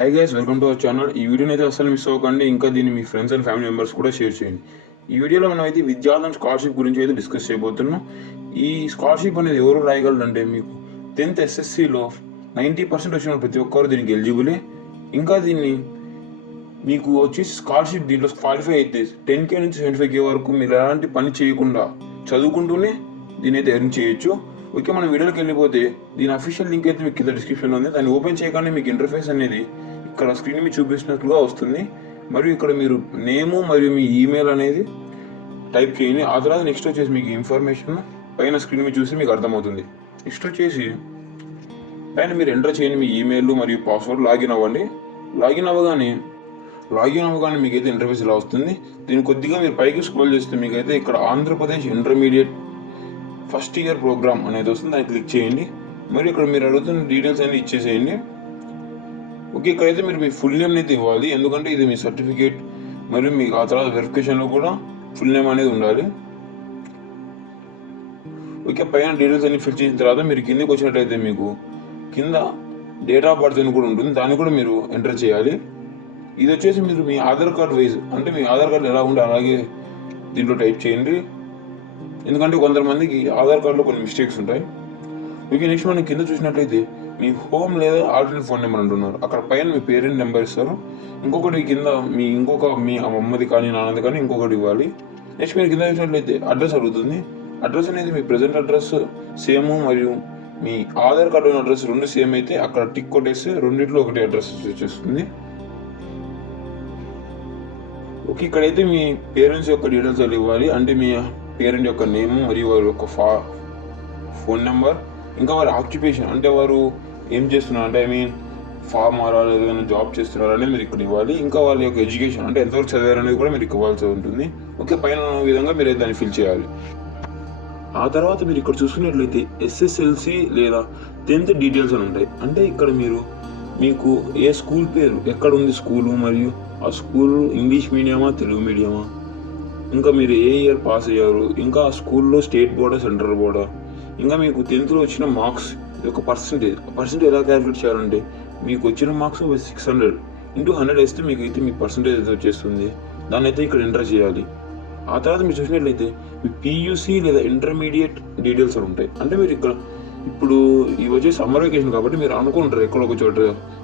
Hi guys, welcome to our channel. ఈ వీడియోని అయితే అసలు మిస్ అవ్వకండి. ఇంకా దీన్ని మీ ఫ్రెండ్స్ అండ్ ఫ్యామిలీ మెంబర్స్ కూడా షేర్ చేయండి. ఈ వీడియోలో మనం అయితే విద్యార్థుల స్కాలర్షిప్ గురించి అయితే డిస్కస్ చేయబోతున్నాం. ఈ స్కాలర్షిప్ అనేది ఎవరు రాయగలరంటే, మీకు 10th SSCలో 90% వచ్చిన ప్రతి ఒక్కరు దీనికి ఎలిజిబులే. ఇంకా దీన్ని మీకు వచ్చేసి స్కాలర్షిప్ దీంట్లో క్వాలిఫై అయితే 10K నుంచి 75K వరకు మీరు ఎలాంటి పని చేయకుండా చదువుకుంటూనే దీని అయితే ఎర్న్ చేయొచ్చు. ఓకే, మనం వీడియోకి వెళ్ళిపోతే దీని అఫీషియల్ లింక్ అయితే మీకు కింద డిస్క్రిప్షన్లో ఉంది. దాన్ని ఓపెన్ చేయగానే మీకు ఇంటర్ఫేస్ అనేది ఇక్కడ స్క్రీన్ మీద చూపిస్తున్నట్లుగా వస్తుంది. మరియు ఇక్కడ మీరు నేము మరియు మీ ఈమెయిల్ అనేది టైప్ చేయండి. ఆ తర్వాత నెక్స్ట్ వచ్చేసి మీకు ఇన్ఫర్మేషన్ పైన స్క్రీన్ మీద చూసి మీకు అర్థమవుతుంది. నెక్స్ట్ వచ్చేసి పైన మీరు ఎంటర్ చేయండి మీ ఈమెయిల్ మరియు పాస్వర్డ్. లాగిన్ అవ్వండి. లాగిన్ అవ్వగానే మీకైతే ఇంటర్ఫేస్ ఇలా వస్తుంది. దీన్ని కొద్దిగా మీరు పైకి స్క్రోల్ చేస్తే మీకైతే ఇక్కడ Andhra Pradesh intermediate first year programme అనేది వస్తుంది. దాన్ని క్లిక్ చేయండి. మరి ఇక్కడ మీరు అడుగుతున్న డీటెయిల్స్ అన్ని ఇచ్చేసేయండి. ఓకే, ఇక్కడైతే మీరు మీ ఫుల్ నేమ్ అయితే ఇవ్వాలి, ఎందుకంటే ఇది మీ సర్టిఫికేట్. మరియు మీకు ఆ తర్వాత వెరిఫికేషన్లో కూడా ఫుల్ నేమ్ అనేది ఉండాలి. ఓకే, పైన డీటెయిల్స్ అన్ని ఫిల్ చేసిన తర్వాత మీరు కిందకి వచ్చినట్లయితే మీకు కింద డేట్ ఆఫ్ బర్త్ అని కూడా ఉంటుంది. దాన్ని కూడా మీరు ఎంటర్ చేయాలి. ఇది వచ్చేసి మీరు మీ ఆధార్ కార్డ్ వైజ్, అంటే మీ ఆధార్ కార్డు ఎలా ఉంటే అలాగే దీంట్లో టైప్ చేయండి, ఎందుకంటే కొంతమందికి ఆధార్ కార్డులో కొన్ని మిస్టేక్స్ ఉంటాయి. ఓకే, నెక్స్ట్ మనం కింద చూసినట్లయితే మీ హోమ్ లేదా ఆల్టర్నేట్ ఫోన్ నెంబర్ అంటున్నారు. అక్కడ పైన మీ పేరెంట్ నెంబర్ ఇస్తారు. ఇంకొకటి కింద మీ అమ్మది కానీ నాన్నది కానీ ఇంకొకటి ఇవ్వాలి. నెక్స్ట్ మీరు కింద చూసినట్లయితే అడ్రస్ అడుగుతుంది. అడ్రస్ అనేది మీ ప్రజెంట్ అడ్రస్ సేమ్ మరియు మీ ఆధార్ కార్డు ఉన్న అడ్రస్ రెండు సేమ్ అయితే అక్కడ టిక్ కొట్టేస్తే రెండిట్లో ఒకటి అడ్రస్ వచ్చేస్తుంది. ఓకే, ఇక్కడైతే మీ పేరెంట్స్ యొక్క డీటెయిల్స్ ఇవ్వాలి, అంటే మీ పేరెంట్ యొక్క నేమ్ మరియు వారి యొక్క ఫోన్ నెంబర్, ఇంకా వారి ఆక్యుపేషన్, అంటే వారు ఏం చేస్తున్నారు, అంటే ఫార్మరా ఏదైనా జాబ్ చేస్తున్నారు అనేది మీరు ఇక్కడ ఇవ్వాలి. ఇంకా వాళ్ళ యొక్క ఎడ్యుకేషన్, అంటే ఎంతవరకు చదివారు అనేది కూడా మీరు ఇవ్వాల్సి ఉంటుంది. ఓకే, పైన విధంగా మీరు దాన్ని ఫిల్ చేయాలి. ఆ తర్వాత మీరు ఇక్కడ చూసుకున్నట్లయితే SSLC లేదా 10th డీటెయిల్స్ అని ఉంటాయి. అంటే ఇక్కడ మీకు ఏ స్కూల్ పేరు, ఎక్కడ ఉంది స్కూలు, మరియు ఆ స్కూల్ ఇంగ్లీష్ మీడియమా తెలుగు మీడియమా, ఇంకా మీరు ఏ ఇయర్ పాస్ అయ్యారు, ఇంకా ఆ స్కూల్లో స్టేట్ బోర్డా సెంట్రల్ బోర్డా, ఇంకా మీకు 10th వచ్చిన మార్క్స్ యొక్క పర్సెంటేజ్ ఎలా క్యాలిక్యులేట్ చేయాలంటే, మీకు వచ్చిన మార్క్స్ 600 × 100 వేస్తే మీకు అయితే మీ పర్సెంటేజ్ అయితే వచ్చేస్తుంది. దాన్ని అయితే ఇక్కడ ఎంటర్ చేయాలి. ఆ తర్వాత మీరు చూసినట్లయితే మీ PUC లేదా ఇంటర్మీడియట్ డీటెయిల్స్ అని ఉంటాయి. అంటే మీరు ఇక్కడ ఇప్పుడు ఇవి వచ్చే సమ్మర్ వెకేషన్ కాబట్టి మీరు అనుకుంటారు ఎక్కడ ఒక చోట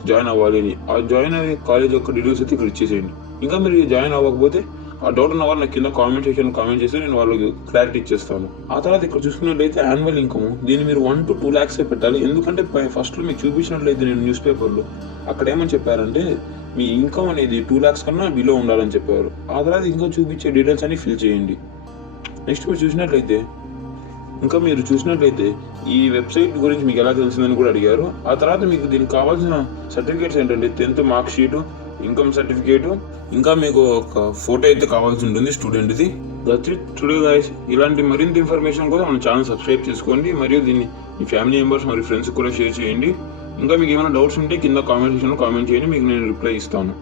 జాయిన్ అవ్వాలి అని. ఆ జాయిన్ అయ్యే కాలేజ్ యొక్క డీటెయిల్స్ అయితే ఇక్కడ ఇచ్చేసేయండి. ఇంకా మీరు జాయిన్ అవ్వకపోతే ఆ డౌట్ ఉన్న వాళ్ళు నాకు కింద కామెంట్ సెక్షన్ కామెంట్ చేస్తే నేను వాళ్ళకి క్లారిటీ ఇచ్చేస్తాను. ఆ తర్వాత ఇక్కడ చూసుకున్నట్లయితే యాన్యువల్ ఇన్కమ్, దీన్ని మీరు 1 to 2 lakhs పెట్టాలి. ఎందుకంటే ఫస్ట్లో మీకు చూపించినట్లయితే నేను న్యూస్ పేపర్లో అక్కడ ఏమని చెప్పారంటే మీ ఇన్కమ్ అనేది 2 lakhs కన్నా బిలో ఉండాలని చెప్పారు. ఆ తర్వాత ఇంకా చూపించే డీటెయిల్స్ అన్ని ఫిల్ చేయండి. నెక్స్ట్ మీరు చూసినట్లయితే ఈ వెబ్సైట్ గురించి మీకు ఎలా తెలిసిందని కూడా అడిగారు. ఆ తర్వాత మీకు దీనికి కావాల్సిన సర్టిఫికేట్స్ ఏంటంటే 10th mark sheet, income certificate, ఇంకా మీకు ఒక ఫోటో అయితే కావాల్సి ఉంటుంది స్టూడెంట్ది. That's it today guys. ఇలాంటి మరింత ఇన్ఫర్మేషన్ కూడా మన ఛానల్ సబ్స్క్రైబ్ చేసుకోండి, మరియు దీన్ని మీ ఫ్యామిలీ మెంబర్స్ మరియు ఫ్రెండ్స్ కూడా షేర్ చేయండి. ఇంకా మీకు ఏమైనా డౌట్స్ ఉంటే కింద కామెంట్ సెక్షన్లో కామెంట్ చేయండి, మీకు నేను రిప్లై ఇస్తాను.